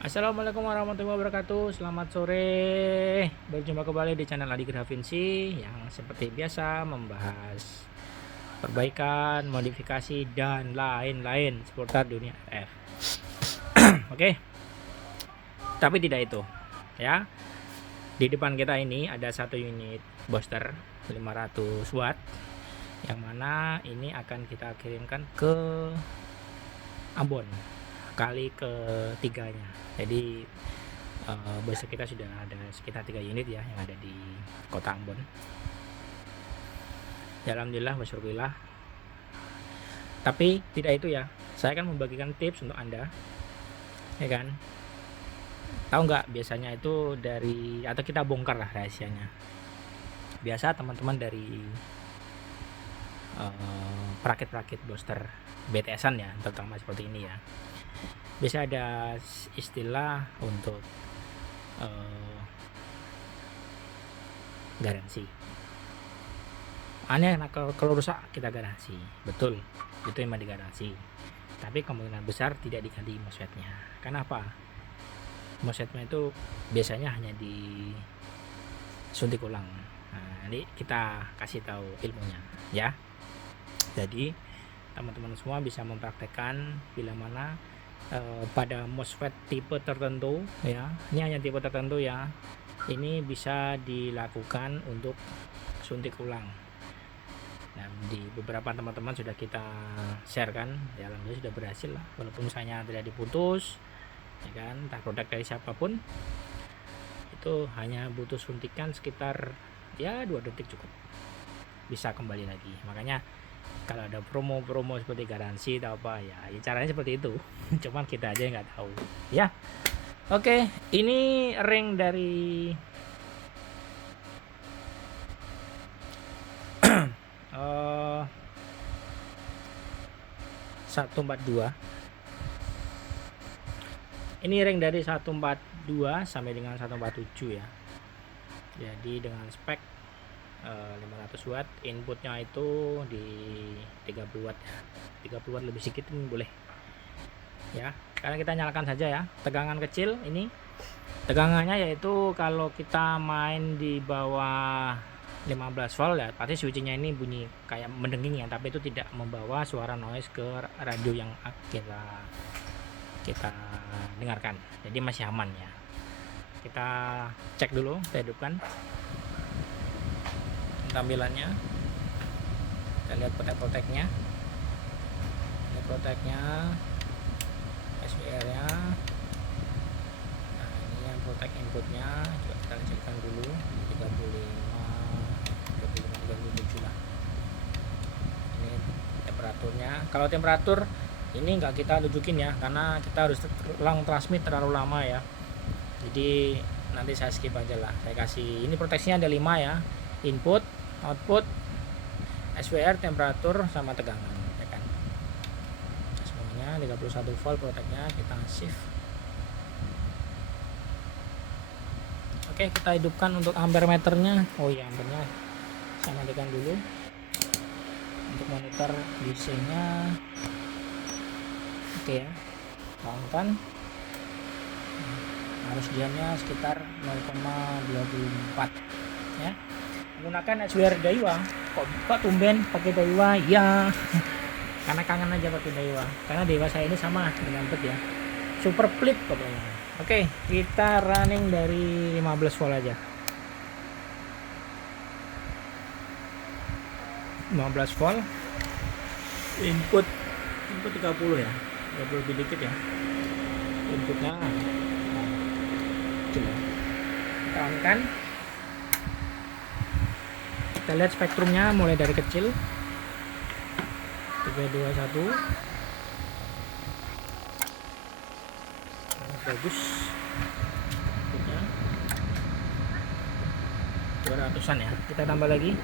Assalamualaikum warahmatullahi wabarakatuh. Selamat sore. Berjumpa kembali di channel Adi Gravinsi yang seperti biasa membahas perbaikan, modifikasi dan lain-lain seputar dunia RF. Oke. Tapi tidak itu, ya. Di depan kita ini ada satu unit booster 500 watt yang mana ini akan kita kirimkan ke Ambon kali ketiganya. Jadi booster kita sudah ada sekitar 3 unit ya yang ada di kota Ambon. Ya, alhamdulillah wasyukurillah. Tapi tidak itu ya, saya akan membagikan tips untuk Anda, ya kan. Tahu nggak biasanya itu dari, atau kita bongkar lah rahasianya. Biasa teman-teman dari perakit-perakit booster BTS-an ya, terutama seperti ini ya, biasa ada istilah untuk garansi. Aneh, kalau rusak kita garansi, betul, itu memang digaransi. Tapi kemungkinan besar tidak diganti MOSFET-nya. Kenapa? MOSFET-nya itu biasanya hanya disuntik ulang. Nah, ini kita kasih tahu ilmunya ya. Jadi teman-teman semua bisa mempraktekkan bila mana pada MOSFET tipe tertentu ya, ini hanya tipe tertentu ya, ini bisa dilakukan untuk suntik ulang. Dan di beberapa teman-teman sudah kita share kan, ya alhamdulillah sudah berhasil lah, walaupun misalnya tidak diputus ya kan, entah produk dari siapapun, itu hanya butuh suntikan sekitar ya 2 detik cukup, bisa kembali lagi. Makanya kalau ada promo-promo seperti garansi atau apa ya caranya seperti itu. Cuman kita aja nggak tahu ya. Oke, ini ring dari 142. Ini ring dari 142 sampai dengan 147 ya. Jadi dengan spek 500 watt, inputnya itu di 30 watt ya. 30 watt lebih sedikit ini boleh ya. Sekarang kita nyalakan saja ya, tegangan kecil. Ini tegangannya yaitu kalau kita main di bawah 15 volt ya, pasti switchingnya ini bunyi kayak mendenging ya, tapi itu tidak membawa suara noise ke radio yang kita dengarkan, jadi masih aman ya. Kita cek dulu, kita hidupkan tampilannya, kita lihat protek-proteknya. Ini proteknya, SWR nya. Nah, ini yang protek inputnya juga kita kecilkan dulu 37 lah. Ini temperaturnya. Kalau temperatur ini nggak kita tunjukin ya, karena kita harus long transmit terlalu lama ya, jadi nanti saya skip aja lah. Saya kasih ini proteksinya ada 5 ya, input, output, SWR, temperatur, sama tegangan ya kan, semuanya 31 volt proteknya. Kita shift. Oke, kita hidupkan untuk ampere meternya. Oh iya, ampernya saya matikan dulu untuk monitor DC nya. Oke ya, lakukan. Arus diamnya sekitar 0,24 ya. Menggunakan SWR Daiwa. Kok tumben pakai Daiwa ya? Karena kangen aja pakai Daiwa, karena Daiwa saya ini sama dengan pet ya, super flip pokoknya. Oke, kita running dari 15 volt aja. 15 volt, input 30 ya, 30 lebih dikit ya inputnya. Coba kita on kan, kita lihat spektrumnya mulai dari kecil 321. Bagus, inputnya 200-an ya. Kita tambah lagi,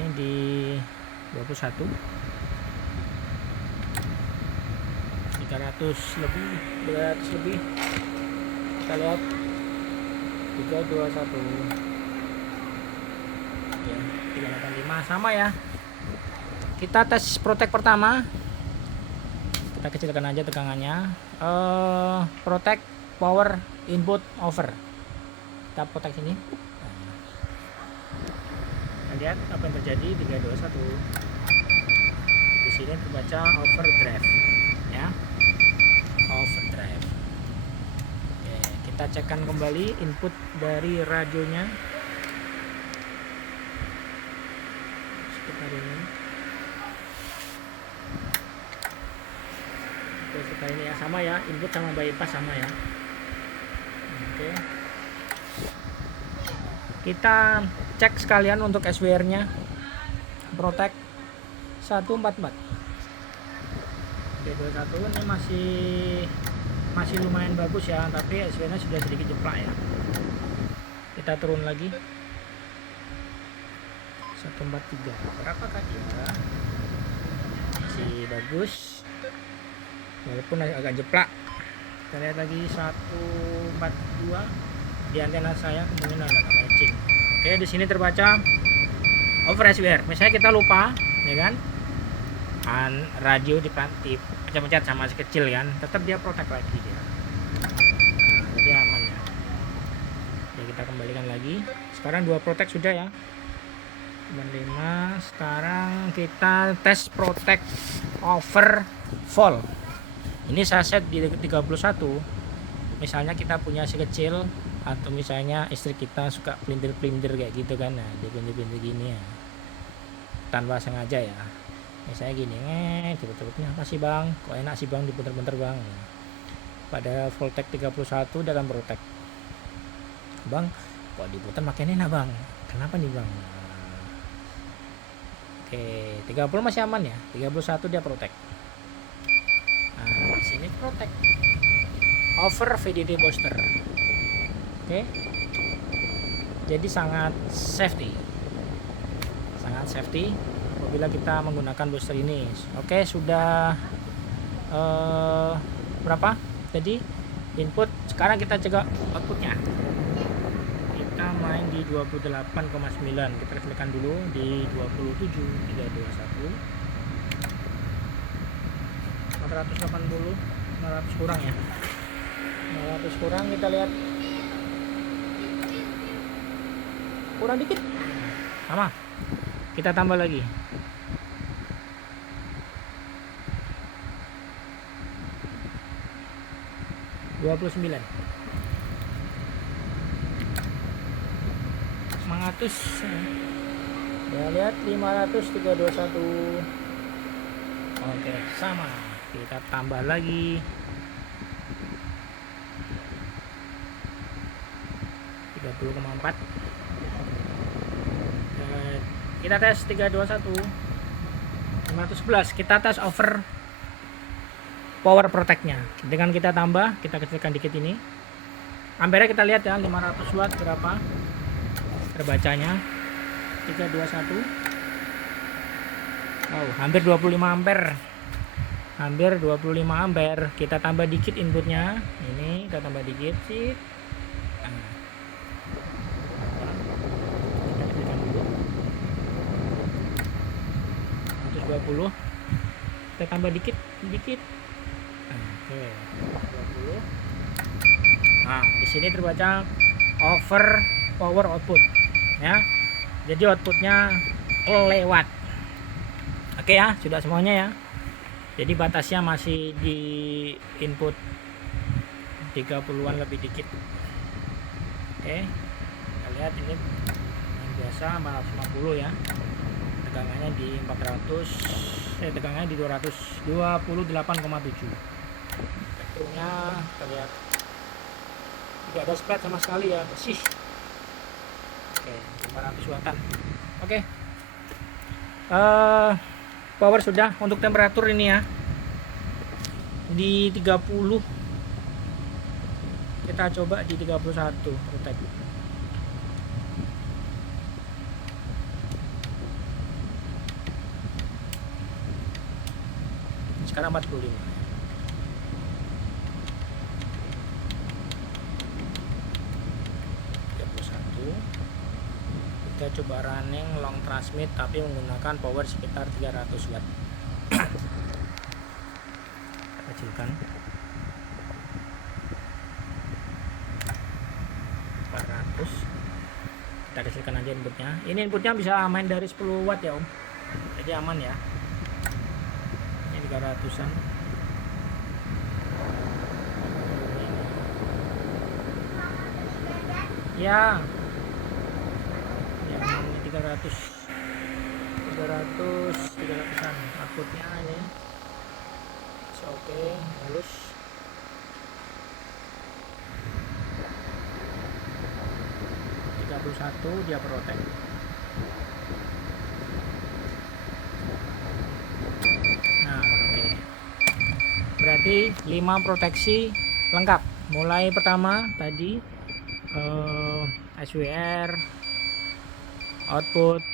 ini di 21, 300 lebih, 200 lebih. Kita lihat 321 ya, 385 sama ya. Kita tes protek pertama, kita kecilkan aja tegangannya. Protect power input over, kita protect sini. Nah, lihat apa yang terjadi. 3 2 1, di sini terbaca overdrive ya, overdrive. Oke, kita cekkan kembali input dari radionya sekitar ini. Oke, sekitar ini ya, sama ya, input sama bypass sama ya. Oke, kita cek sekalian untuk SWR nya, protect 144. Oke, 21 ini masih lumayan bagus ya, tapi SWR nya sudah sedikit jeplak ya. Kita turun lagi 143, berapakah dia? Masih bagus walaupun agak jeplak. Kita lihat lagi 142 di antena saya, kemudian ada matching. Oke, di sini terbaca over SWR. Misalnya kita lupa ya kan, radio dipencet-pencet sama si kecil kan, tetap dia protect lagi dia. Nah, jadi aman ya. Ya, kita kembalikan lagi. Sekarang 2 protect sudah ya. 95. Sekarang kita tes protect over fall. Ini saya set di 31. Misalnya kita punya si kecil, atau misalnya istri kita suka pelintir-pelintir kayak gitu kan, nah dia pelintir-pelintir gini ya, tanpa sengaja ya. Misalnya gini, tiba-tiba apa sih bang, kok enak sih bang diputer-puter bang. Pada voltage 31 dia akan protect. Bang, kok diputer makin enak bang, kenapa nih bang? Oke, 30 masih aman ya, 31 dia protect. Nah, sini protect over VDD booster. Oke, jadi sangat safety apabila kita menggunakan booster ini. Oke, sudah berapa jadi input. Sekarang kita cek outputnya. Kita main di 28,9, kita klikkan dulu di 27 321 480, 500 kurang ya, 500 kurang. Kita lihat kurang dikit, sama, kita tambah lagi. $29 500 ya, lihat 500 321. Oke, sama, kita tambah lagi 30,4. Kita tes 321 511. Kita tes over power protectnya dengan kita tambah, kita kecilkan dikit ini ampere. Kita lihat ya, 500 watt berapa terbacanya. 321. Oh, hampir 25 ampere, hampir 25 ampere. Kita tambah dikit inputnya, ini kita tambah dikit sih. 20, kita tambah dikit. Oke, 20. Nah, di sini terbaca over power output ya, jadi outputnya lewat. Oke ya, sudah semuanya ya. Jadi batasnya masih di input 30-an lebih dikit. Oke, kita lihat ini yang biasa 450 ya, tegangannya di 400, tegangannya di 228,7. Spektrumnya kita lihat tidak ada split sama sekali ya, bersih. Oke, 500 wattan. Oke, power sudah. Untuk temperatur ini ya di 30, kita coba di 31 protect. Sekarang 45. Kita coba running long transmit tapi menggunakan power sekitar 300 watt. kecilkan 400. Kita kecilkan aja inputnya. Ini inputnya bisa main dari 10 watt ya Om, jadi aman ya. Ini 300an. Ya, ini 300an outputnya ini. Oke, halus. Satu dia protek. Nah, oke. Berarti 5 proteksi lengkap. Mulai pertama tadi SWR, output,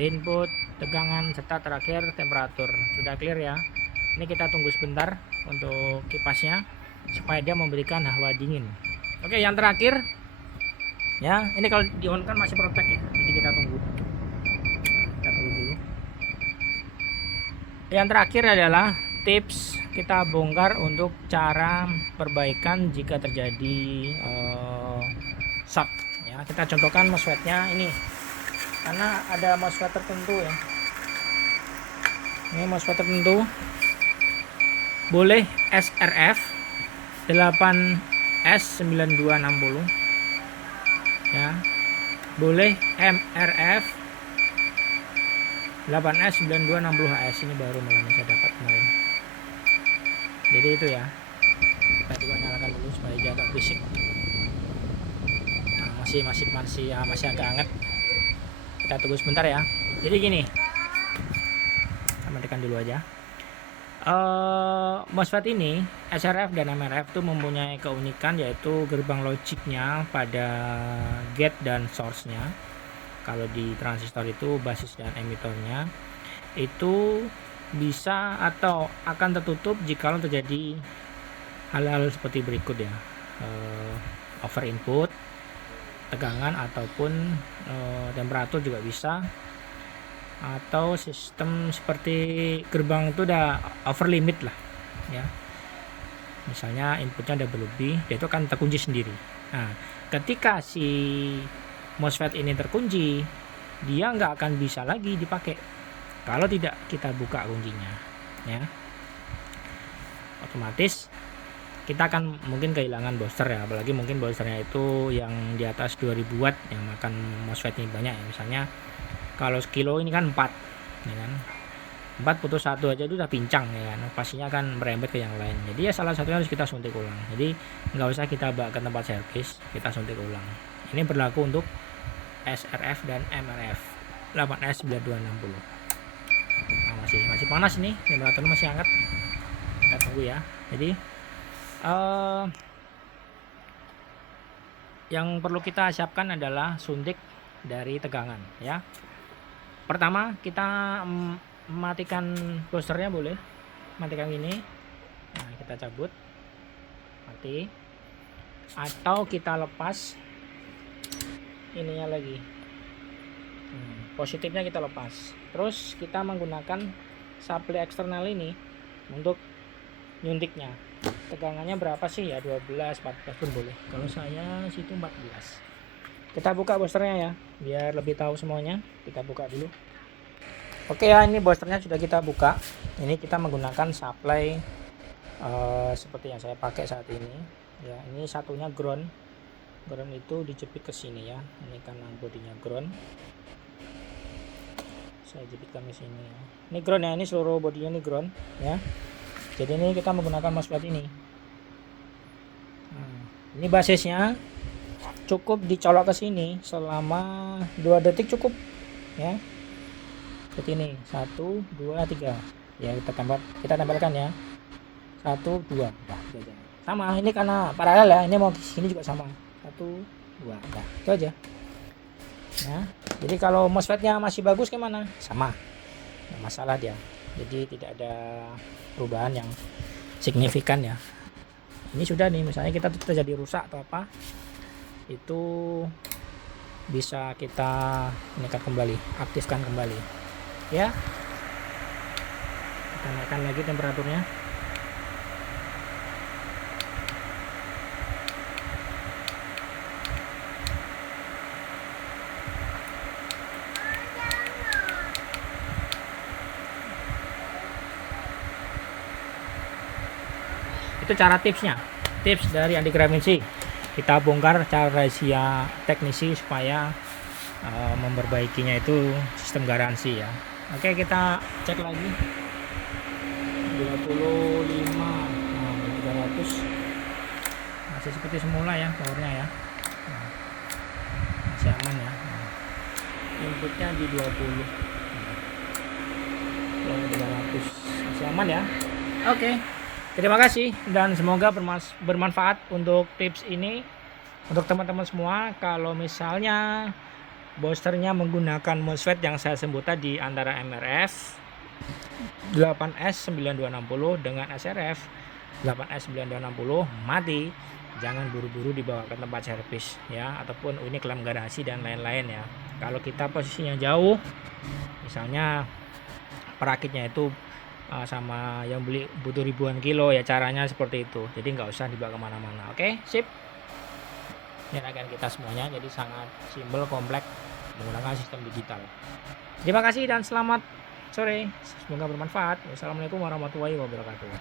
input, tegangan, serta terakhir temperatur. Sudah clear ya. Ini kita tunggu sebentar untuk kipasnya supaya dia memberikan hawa dingin. Oke, yang terakhir ya, ini kalau di on kan masih protek ya, jadi kita tunggu dulu. Yang terakhir adalah tips kita bongkar untuk cara perbaikan jika terjadi shock ya. Kita contohkan MOSFET-nya ini, karena ada MOSFET tertentu ya. Ini MOSFET tertentu boleh SRF 8S9260 ya, boleh MRF 8S9260HS. Ini baru malam saya dapat kemarin. Jadi itu ya, kita juga nyalakan dulu supaya jaga berisik. Nah, masih agak hangat. Kita tunggu sebentar ya. Jadi gini, kita matikan dulu aja. MOSFET ini SRF dan MRF itu mempunyai keunikan, yaitu gerbang logiknya pada gate dan source-nya. Kalau di transistor itu basis dan emitornya itu bisa atau akan tertutup jika terjadi hal-hal seperti berikut ya, over input, tegangan ataupun temperatur juga bisa, atau sistem seperti gerbang itu udah over limit lah ya, misalnya inputnya udah berlebih, dia itu akan terkunci sendiri. Nah, ketika si MOSFET ini terkunci, dia nggak akan bisa lagi dipakai kalau tidak kita buka kuncinya ya. Otomatis kita akan mungkin kehilangan booster ya, apalagi mungkin boosternya itu yang di atas 2000 watt yang makan MOSFET ini banyak ya. Misalnya kalau sekilo ini kan 4 ya kan, 4 putus satu aja itu udah pincang ya kan, pastinya akan merembet ke yang lain. Jadi ya salah satunya harus kita suntik ulang. Jadi nggak usah kita bawa ke tempat servis, kita suntik ulang. Ini berlaku untuk SRF dan MRF 8S9260. Nah, masih panas nih, temperaturnya masih hangat. Kita tunggu ya. Jadi yang perlu kita siapkan adalah suntik dari tegangan ya. Pertama kita matikan boosternya, boleh matikan ini. Nah, kita cabut, mati, atau kita lepas ininya lagi, positifnya kita lepas. Terus kita menggunakan supply eksternal ini untuk nyuntiknya. Tegangannya berapa sih ya, 12 14 pun boleh. Kalau saya situ 14. Kita buka boosternya ya, biar lebih tahu semuanya. Kita buka dulu. Oke ya, ini boosternya sudah kita buka. Ini kita menggunakan supply seperti yang saya pakai saat ini ya. Ini satunya ground itu dijepit ke sini ya. Ini karena bodinya ground, saya jepitkan ke sini ya. Ini ground ya, ini seluruh bodinya ini ground ya. Jadi ini kita menggunakan MOSFET ini. Nah, ini basisnya cukup dicolok ke sini selama 2 detik cukup ya. Seperti ini, 1 2 3 ya, kita tempelkan ya, 1 2. Nah, sama, ini karena paralel ya, ini mau di sini juga sama, 1 2. Nah, itu aja ya. Jadi kalau MOSFET-nya masih bagus gimana, sama, nggak masalah dia. Jadi tidak ada perubahan yang signifikan ya. Ini sudah nih, misalnya kita terjadi rusak atau apa, itu bisa kita nekat kembali, aktifkan kembali ya. Kita naikkan lagi temperaturnya. Itu cara tipsnya, tips dari Andi Graminsi. Kita bongkar cara rahasia teknisi supaya memperbaikinya itu sistem garansi ya. Oke, kita cek lagi 25, nah 300 masih seperti semula ya powernya ya. Nah, masih aman ya. Nah, inputnya di 20, 300 masih aman ya. Oke, terima kasih dan semoga bermanfaat untuk tips ini untuk teman-teman semua. Kalau misalnya boosternya menggunakan MOSFET yang saya sebut tadi antara MRF 8S9260 dengan SRF 8S9260 mati, jangan buru-buru dibawa ke tempat servis ya, ataupun ini klaim garansi dan lain-lain ya. Kalau kita posisinya jauh, misalnya perakitnya itu sama yang beli butuh ribuan kilo ya, caranya seperti itu. Jadi nggak usah dibawa kemana-mana. Oke, sip. Ini akan kita semuanya jadi sangat simpel, kompleks menggunakan sistem digital. Terima kasih dan selamat sore, semoga bermanfaat. Wassalamualaikum warahmatullahi wabarakatuh.